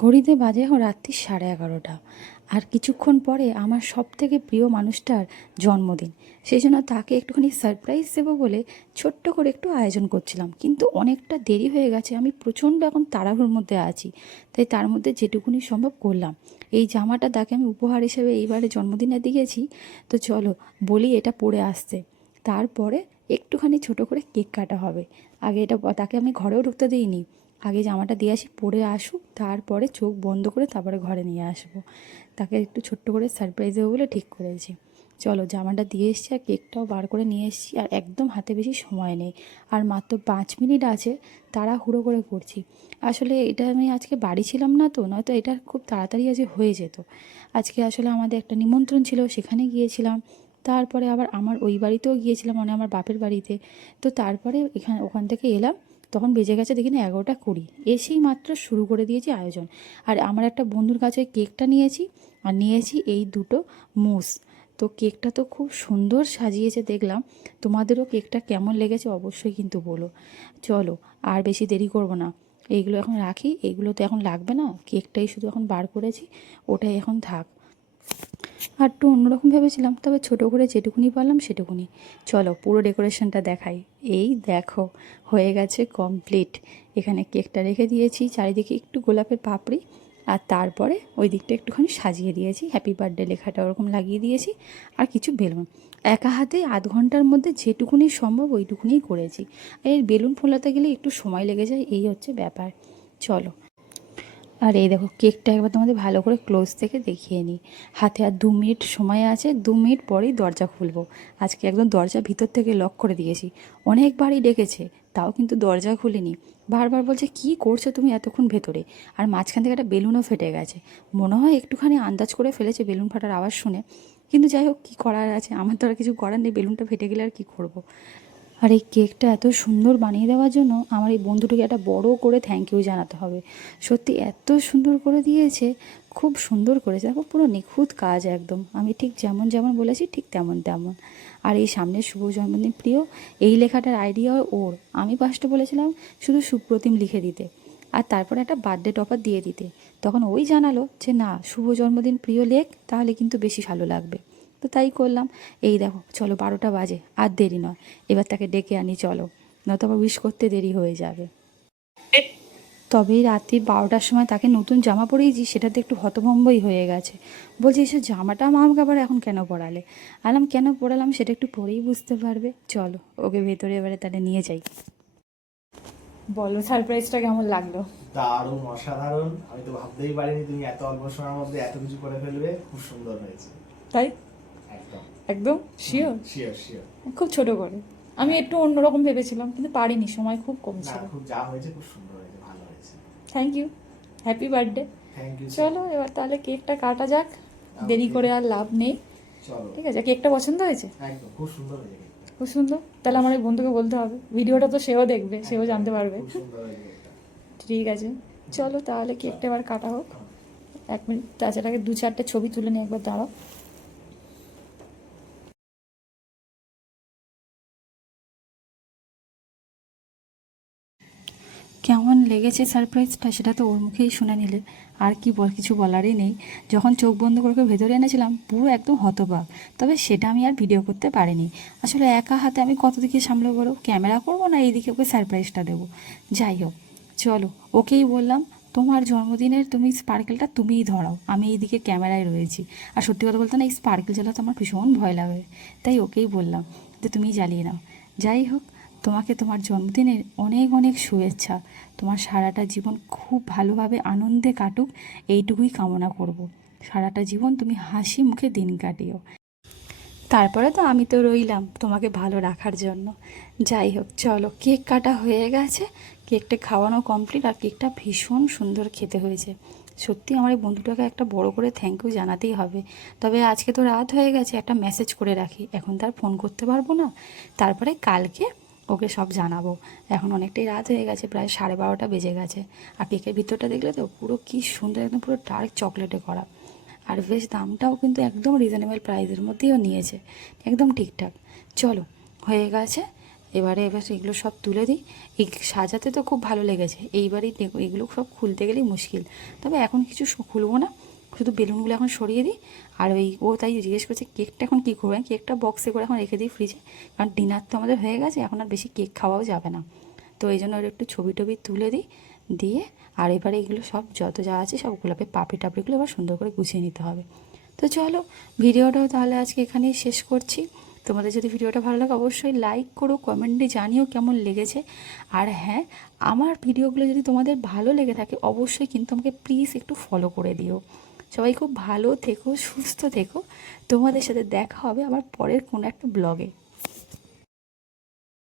ঘড়িতে বাজে এখন রাত্রি 11:30। আর কিছুক্ষণ পরে আমার সবথেকে প্রিয় মানুষটার জন্মদিন। সেই জন্য তাকে একটুখানি সারপ্রাইজ দেবো বলে ছোট্ট করে একটু আয়োজন করছিলাম, কিন্তু অনেকটা দেরি হয়ে গেছে। আমি প্রচণ্ড এখন তাড়াহুড়োর মধ্যে আছি, তাই তার মধ্যে যেটুকুনি সম্ভব করলাম। এই জামাটা তাকে আমি উপহার হিসেবে এইবারে জন্মদিনে দিয়েছি। তো চলো বলি এটা পরে আসতে। তারপরে একটুখানি ছোট করে কেক কাটা হবে। আগে এটা তাকে আমি ঘরেও ঢুকতে দিইনি। আগে জামাটা দিয়ে আসি, পরে আসুক, তারপরে চোখ বন্ধ করে তারপরে ঘরে নিয়ে আসবো। তাকে একটু ছোট্ট করে সারপ্রাইজ দেবো বলে ঠিক করেছি। চলো জামাটা দিয়ে এসছি আর কেকটাও বার করে নিয়ে এসেছি, আর একদম হাতে বেশি সময় নেই। আর মাত্র 5 মিনিট আছে, তাড়াহুড়ো করে করছি। আসলে এটা আমি আজকে বাড়ি ছিলাম না, তো নয়তো এটা খুব তাড়াতাড়ি আজ হয়ে যেত। আজকে আসলে আমাদের একটা নিমন্ত্রণ ছিল, সেখানে গিয়েছিলাম। তারপরে আবার আমার ওই বাড়িতেও গিয়েছিলাম, মানে আমার বাপের বাড়িতে। তো তারপরে ওখান থেকে এলাম, তখন বেজে গেছে দেখি না 11টা 20। এসেই মাত্র শুরু করে দিয়েছি আয়োজন। আর আমার একটা বন্ধুর কাছে কেকটা নিয়েছি, আর নিয়েছি এই দুটো মুস। তো কেকটা তো খুব সুন্দর সাজিয়েছে দেখলাম। তোমাদেরও কেকটা কেমন লেগেছে অবশ্যই কিন্তু বলো। চলো আর বেশি দেরি করব না, এইগুলো এখন রাখি। এইগুলো তো এখন লাগবে না, কেকটাই শুধু এখন বার করেছি, ওটাই এখন থাক। আর একটু অন্যরকম ভেবেছিলাম, তবে ছোটো করে যেটুকুনি পারলাম সেটুকুনি। চলো পুরো ডেকোরেশনটা দেখাই। এই দেখো, হয়ে গেছে কমপ্লিট। এখানে কেকটা রেখে দিয়েছি, চারিদিকে একটু গোলাপের পাপড়ি, আর তারপরে ওই দিকটা একটুখানি সাজিয়ে দিয়েছি, হ্যাপি বার্থডে লেখাটা ওরকম লাগিয়ে দিয়েছি। আর কিছু বেলুন একা হাতে আধ ঘন্টার মধ্যে যেটুকুনি সম্ভব ওইটুকুনিই করেছি। এই বেলুন ফোলাতে গেলে একটু সময় লেগে যায়, এই হচ্ছে ব্যাপার। চলো, আর এই দেখো কেকটা একবার তোমাদের ভালো করে ক্লোজ থেকে দেখিয়ে নিই। হাতে আর 2 মিনিট সময় আছে, 2 মিনিট পরেই দরজা খুলবো। আজকে একদম দরজা ভিতর থেকে লক করে দিয়েছি। অনেকবারই ডেকেছে, তাও কিন্তু দরজা খুলিনি। বারবার বলছে কী করছো তুমি এতক্ষণ ভেতরে। আর মাঝখান থেকে একটা বেলুনও ফেটে গেছে। মনে হয় একটুখানি আন্দাজ করে ফেলেছে বেলুন ফাটার আওয়াজ শুনে। কিন্তু যাই হোক, কী করার আছে, আমার তো আর কিছু করার নেই, বেলুনটা ফেটে গেলে আর কী করবো। আর এই কেকটা এত সুন্দর বানিয়ে দেওয়ার জন্য আমার এই বন্ধুটিকে একটা বড় করে থ্যাংক ইউ জানাতে হবে। সত্যি এত সুন্দর করে দিয়েছে, খুব সুন্দর করেছে। দেখো পুরো নিখুঁত কাজ একদম, আমি ঠিক যেমন যেমন বলেছি ঠিক তেমন তেমন। আর এই সামনের শুভ জন্মদিন প্রিয়, এই লেখাটার আইডিয়া ওর। আমি ফার্স্টে বলেছিলাম শুধু সুপ্রতিম লিখে দিতে, আর তারপরে একটা বার্থডে টপার দিয়ে দিতে। তখন ওই জানালো যে না, শুভ জন্মদিন প্রিয় লেখ, তাহলে কিন্তু বেশি ভালো লাগবে। তো তাই করলাম। এই দেখো চলো 12টা বাজে, আর দেরি নয়, এবার তাকে ডেকে আনি চলো, নয়তো আবার উইশ করতে দেরি হয়ে যাবে। তবেই রাত্রি 12টার সময় তাকে নতুন জামা পরিয়েছি, সেটাতে একটু হতভম্বই হয়ে গেছে। বলছি এসব জামাটা আমাকে আবার এখন কেন পরালে। আলাম কেন পরালাম সেটা একটু পরেই বুঝতে পারবে। চলো ওকে ভেতরে এবারে তাহলে নিয়ে যাই। বলো সারপ্রাইজটা কেমন লাগলো? দারুণ, অসাধারণ। আমি তো ভাবতেই পারিনি তুমি এত অল্প সময়ের মধ্যে এত কিছু করে ফেলবে। খুব সুন্দর হয়েছে। তাই? একদম একদম শিওর? Sure sure. খুব ছোট করে আমি একটু অন্যরকম ভেবেছিলাম, কিন্তু পারিনি, সময় খুব কম না, ছিল। খুব যা হয়েছে খুব সুন্দর হয়েছে, ভালো হয়েছে। Thank you, happy birthday. Thank you. চলো এবার তাহলে কেকটা কাটা যাক, দেরি ওকে, করে আর লাভ নেই। চলো। ঠিক আছে, কেকটা পছন্দ হয়েছে? একদম খুব সুন্দর হয়েছে কেকটা। খুব সুন্দর। তাহলে আমার এই বন্ধুকে বলতে হবে, ভিডিওটা তো সেও দেখবে, সেও জানতে পারবে। খুব সুন্দর হয়েছে কেকটা। ঠিক আছে, চলো তাহলে কেকটা এবার কাটা হোক। 1 মিনিট, তাছাড়াকে 2-4টে ছবি তুলে নিয়ে একবার দাঁড়াও। কেমন লেগেছে সারপ্রাইজটা সেটা তো ওর মুখেই শুনে নিলে। আর কি কিছু বলারই নেই। যখন চোখ বন্ধ করে ওকে ভেতরে এনেছিলাম পুরো একদম হতবাক। তবে সেটা আমি আর ভিডিও করতে পারিনি। আসলে একা হাতে আমি কত দিকে সামলে বলো, ক্যামেরা করবো না এইদিকে ওকে সারপ্রাইজটা দেবো। যাই হোক, চলো ওকেই বললাম তোমার জন্মদিনের তুমি স্পার্কেলটা তুমিই ধরাও, আমি এইদিকে ক্যামেরায় রয়েছি। আর সত্যি কথা বলতে না, এই স্পার্কেল জ্বালাতে আমার ভীষণ ভয় লাগে, তাই ওকেই বললাম যে তুমিই জ্বালিয়ে নাও। যাই হোক, তোমাকে তোমার জন্মদিনের অনেক অনেক শুভেচ্ছা। তোমার সারাটা জীবন খুব ভালোভাবে আনন্দে কাটুক, এইটুকুই কামনা করব। সারাটা জীবন তুমি হাসি মুখে দিন কাটিও। তারপরে তো আমি তো রইলাম তোমাকে ভালো রাখার জন্য। যাই হোক চলো, কেক কাটা হয়ে গেছে, কেকটা খাওয়ানো কমপ্লিট, আর কেকটা ভীষণ সুন্দর খেতে হয়েছে। সত্যি আমার এই বন্ধুটাকে একটা বড় করে থ্যাংক ইউ জানাতেই হবে। তবে আজকে তো রাত হয়ে গেছে, একটা মেসেজ করে রাখি, এখন তার ফোন করতে পারবো না। তারপরে কালকে ওকে সব জানাবো। এখন অনেকটাই রাত হয়ে গেছে, প্রায় 12:30 বেজে গেছে। আর কেকের ভিতরটা দেখলে তো পুরো কি সুন্দর, একদম পুরো ডার্ক চকলেটে করা। আর বেশ দামটাও কিন্তু একদম রিজনেবল প্রাইসের মধ্যেও নিয়েছে, একদম ঠিকঠাক। চলো হয়ে গেছে, এবার এগুলো সব তুলে দিই। এই সাজাতে তো খুব ভালো লেগেছে, এইবারেই দেখো এগুলো সব খুলতে গেলেই মুশকিল। তবে এখন কিছু খুলবো না, শুধু বেলুনগুলো এখন সরিয়ে দিই। আর ও তাই জিজ্ঞেস করছে কেকটা এখন কী করবো, কেকটা বক্সে করে এখন রেখে দিই ফ্রিজে, কারণ ডিনার তো আমাদের হয়ে গেছে, এখন আর বেশি কেক খাওয়াও যাবে না। তো এই জন্য ওর একটু ছবি টবি তুলে দিই, দিয়ে আর এবারে এগুলো সব যত যা আছে সব গোলাপের পাপড়ি টাপড়িগুলো এবার সুন্দর করে গুছিয়ে নিতে হবে। তো চলো ভিডিওটাও তাহলে আজকে এখানেই শেষ করছি। তোমাদের যদি ভিডিওটা ভালো লাগে অবশ্যই লাইক করো, কমেন্টে জানিও কেমন লেগেছে। আর হ্যাঁ, আমার ভিডিওগুলো যদি তোমাদের ভালো লেগে থাকে অবশ্যই কিন্তু আমাকে প্লিজ একটু ফলো করে দিও। সবাই খুব ভালো থেকো, সুস্থ থেকো। তোমাদের সাথে দেখা হবে আবার পরের কোনো একটা ব্লগে।